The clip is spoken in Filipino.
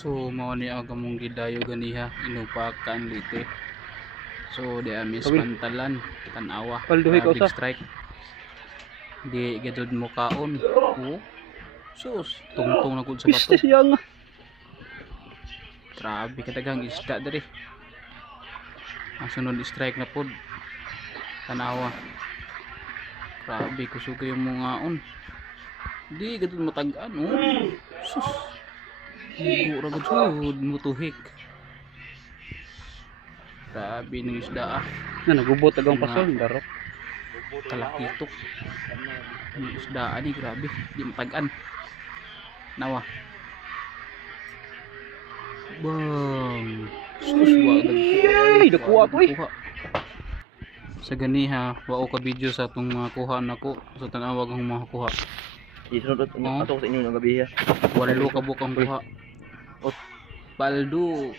So mao ni aga mong gidayo ganiha inupakan lite. So di amis Kawil. pantalan tanawa. Palduhi ka Big usa. strike. Di gidud mo kaon. Oh. Sus, tungtong na gud sa bato. Pistis yang. Grabe kadagang isda diri. Ang sunod strike na pod. Tanawa. Grabe kusog yung mga on. Di gidud mo tag-an oh. Sus. Higo ra gud sud mutuhik. Grabe ng isda ah. Na nagubot agang Mga- pasol darok. Kalakitok. Ang isda ani grabe, di matagan. Nawa. Bang. Sus wa Ay, dakuha to eh. Sa ganiha, wa ka video sa atong mga kuha nako sa tanawag ang mga kuha. Isunod Oh. ato sa inyo ng gabi ha. Walo ka bukang kuha. Oh. Baldo